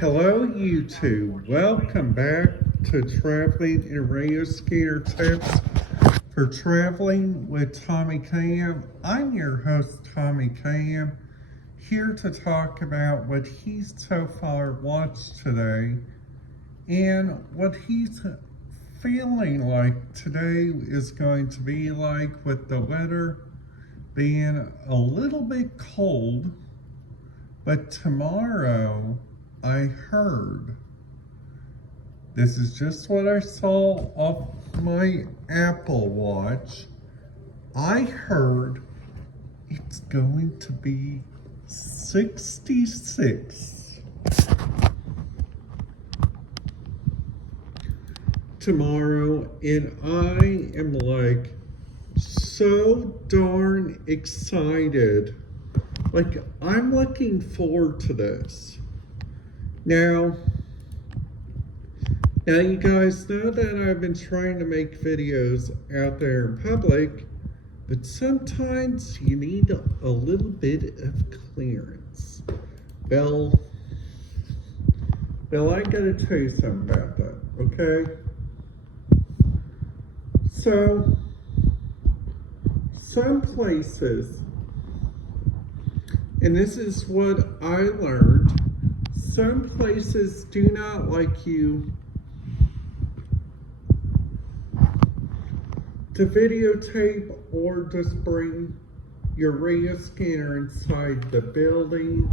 Hello YouTube, welcome back to Traveling and Radio Scanner Tips for Traveling with Tommy Cam. I'm your host Tommy Cam, here to talk about what he's so far watched today and what he's feeling like today is going to be like, with the weather being a little bit cold, but tomorrow I heard, this is just what I saw off my Apple Watch, I heard it's going to be 66 tomorrow, and I am like so darn excited. Like, I'm looking forward to this. Now you guys know that I've been trying to make videos out there in public, but sometimes you need a little bit of clearance. Well, I gotta tell you something about that, okay? So, some places, and this is what I learned, some places do not like you to videotape or just bring your radio scanner inside the building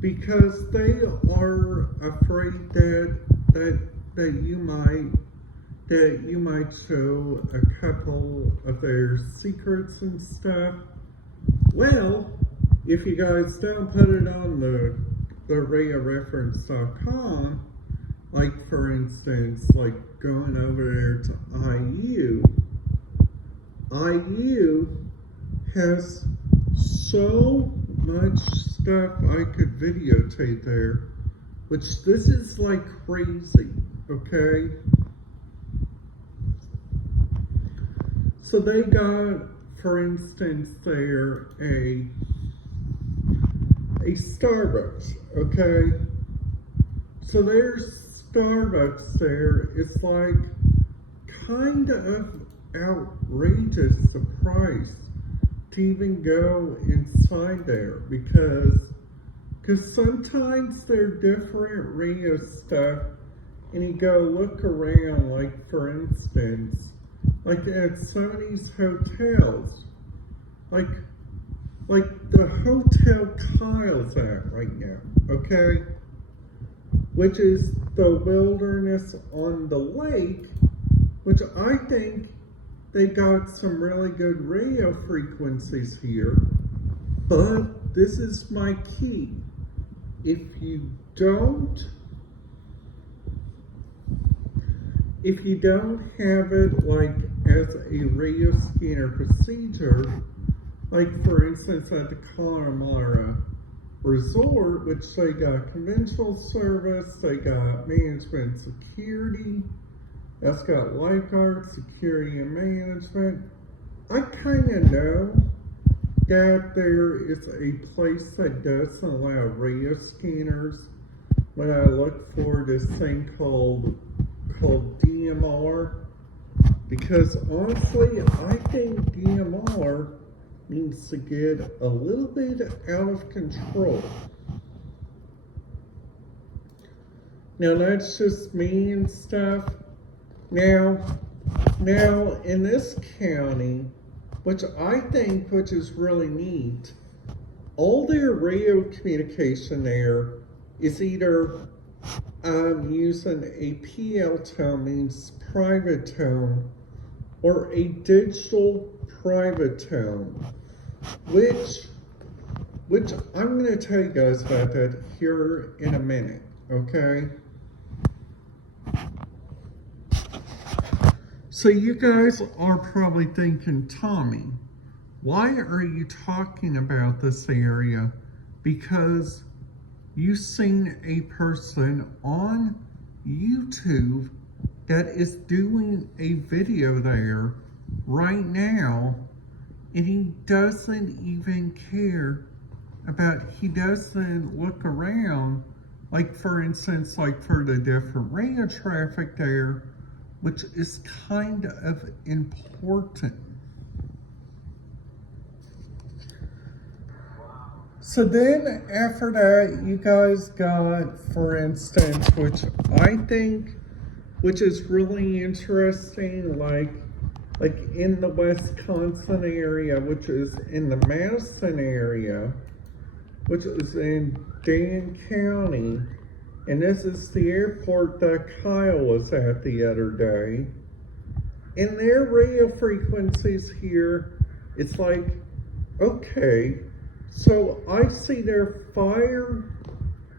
because they are afraid that you might show a couple of their secrets and stuff. Well, if you guys don't put it on the radioreference.com, like for instance, like going over there to IU has so much stuff I could videotape there, which this is like crazy, okay? So they got, for instance, there a Starbucks, okay? So there's Starbucks there. It's like kind of outrageous the price to even go inside there because sometimes they're different radio stuff, and you go look around, like for instance, like at some of these hotels, like the Hotel Kyle's at right now, okay? Which is the Wilderness on the Lake, which I think they got some really good radio frequencies here. But this is my key. If you don't have it like as a radio scanner procedure, like for instance at the Connemara Resort, which they got conventional service, they got management security, that's got lifeguard security and management. I kind of know that there is a place that doesn't allow radio scanners when I look for this thing called DMR, because honestly I think DMR needs to get a little bit out of control. Now that's just me and stuff. Now in this county, which is really neat, all their radio communication there is either using a PL tone, means private tone, or a digital private tone, which I'm going to tell you guys about that here in a minute, okay? So you guys are probably thinking, Tommy, why are you talking about this area? Because you've seen a person on YouTube that is doing a video there right now, and he doesn't even care about, he doesn't look around Like for instance, like for the different radio traffic there, which is kind of important. So then after that, you guys got, for instance, which I think, which is really interesting, like in the Wisconsin area, which is in the Madison area, which is in Dane County. And this is the airport that Kyle was at the other day. And their radio frequencies here, it's like, okay, so I see their fire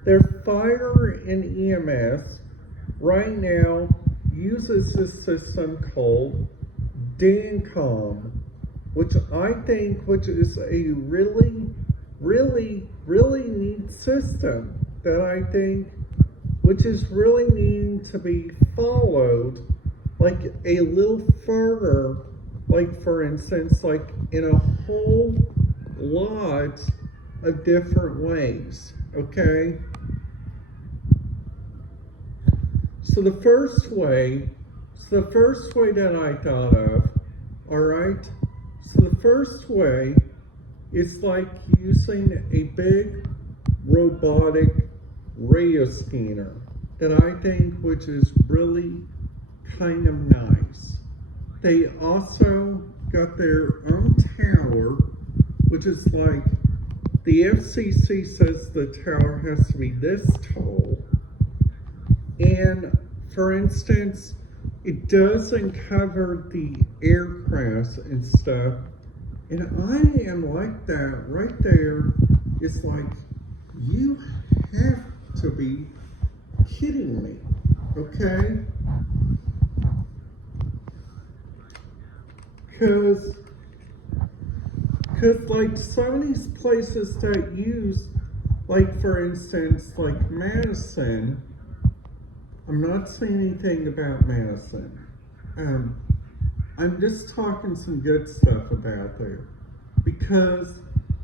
and EMS right now uses this system called DANCOM, which I think, which is a really, really, really neat system that I think, which is really needing to be followed, like a little further, like for instance, like in a whole lot of different ways, okay? So the first way that I thought of, all right? So the first way is like using a big robotic radio scanner that I think, which is really kind of nice. They also got their own tower, which is like, the FCC says the tower has to be this tall. And for instance, it doesn't cover the aircrafts and stuff. And I am like that right there. It's like, you have to be kidding me, okay? Because like some of these places that use, like for instance, like Madison, I'm not saying anything about Madison. I'm just talking some good stuff about there. Because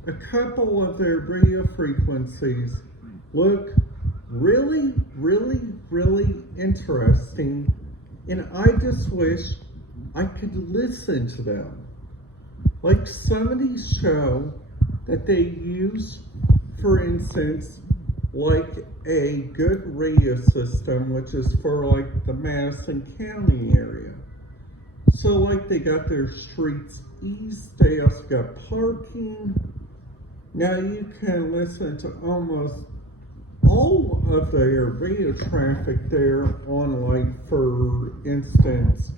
a couple of their radio frequencies look really, really, really interesting. And I just wish I could listen to them. Like some of these show that they use, for instance, like a good radio system, which is for like the Madison County area. So like they got their streets east, they also got parking. Now you can listen to almost all of their radio traffic there on, like, for instance,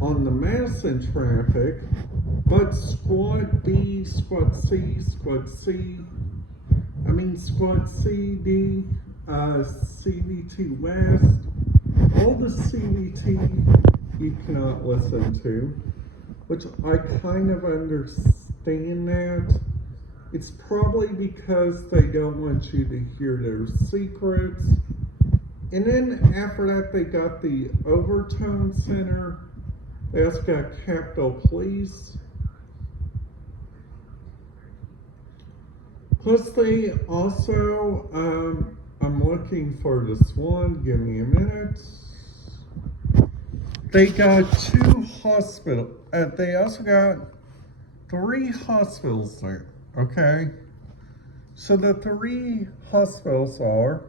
on the Madison traffic, but Squad B, Squad C, Squad C, Squad CD, CVT West, all the CVT you cannot listen to, which I kind of understand that. It's probably because they don't want you to hear their secrets. And then after that, they got the Overtone Center. They also got Capitol Police. Plus they also, I'm looking for this one, give me a minute. They got 2 hospitals, they also got 3 hospitals there, okay? So the 3 hospitals are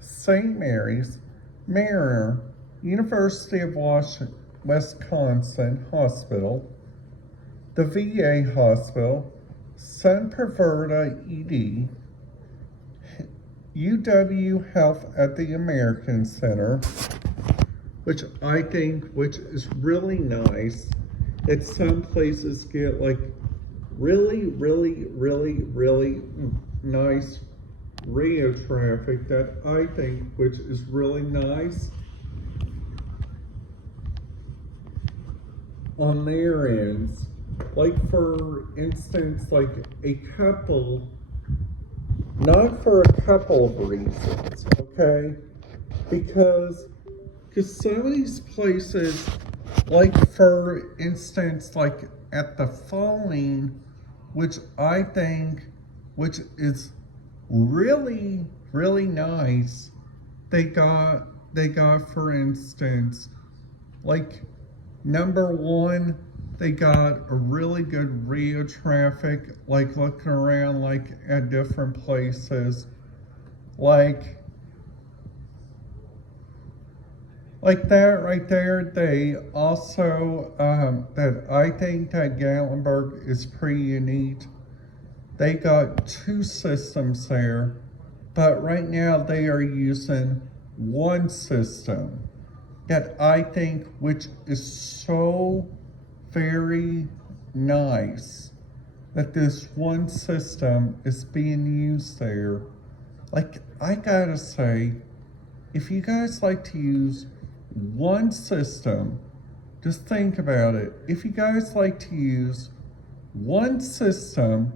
St. Mary's, Mariner, University of Wisconsin Hospital, the VA Hospital, Semper Verta ED, UW Health at the American Center, which I think, which is really nice, that some places get like really, really, really, really nice radio traffic that I think, which is really nice on their ends. Like for instance, like a couple, not for a couple of reasons, okay? Because some of these places, like for instance, like at the Falling, which I think, which is really, really nice, they got, for instance, like, number one, they got a really good Rio traffic, like looking around like at different places, like that right there. They also, that I think that Gatlinburg is pretty unique. They got two systems there, but right now they are using one system that I think, which is so very nice, that this one system is being used there. Like, I gotta say, if you guys like to use one system, just think about it. If you guys like to use one system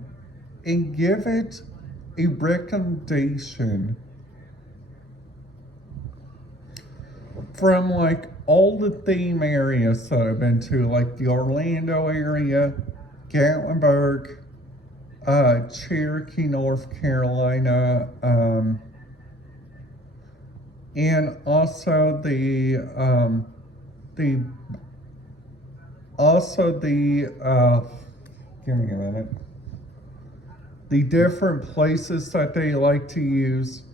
and give it a recommendation from like all the theme areas that I've been to, like the Orlando area, Gatlinburg, Cherokee, North Carolina, and also give me a minute, the different places that they like to use.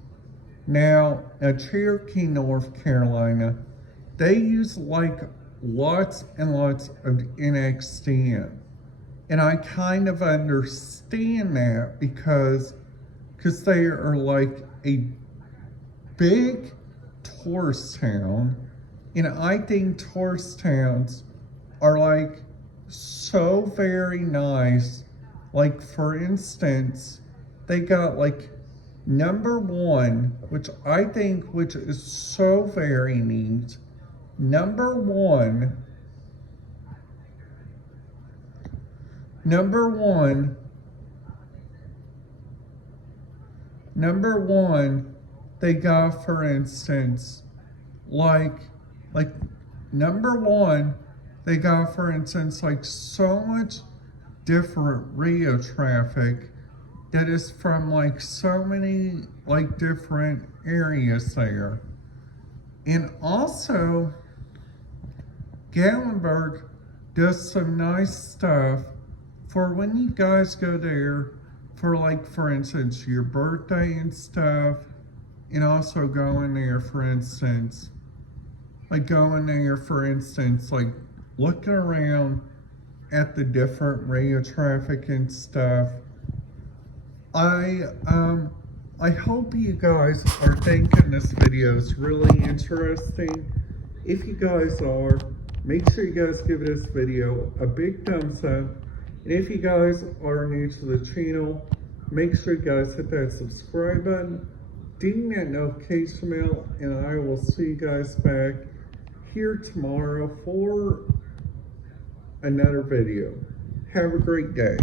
Now, at Cherokee, North Carolina, they use like lots and lots of NXDN. And I kind of understand that because they are like a big tourist town. And I think tourist towns are like so very nice. Like, for instance, they got like number one, which I think, which is so very neat. Number one, they got, for instance, like number one, they got, for instance, like so much different Rio traffic that is from like so many like different areas there. And also, Gatlinburg does some nice stuff for when you guys go there for, like, for instance, your birthday and stuff. And also going there, for instance, like looking around at the different Rio traffic and stuff. I hope you guys are thinking this video is really interesting. If you guys are, make sure you guys give this video a big thumbs up. And if you guys are new to the channel, make sure you guys hit that subscribe button, ding that notification bell, and I will see you guys back here tomorrow for another video. Have a great day.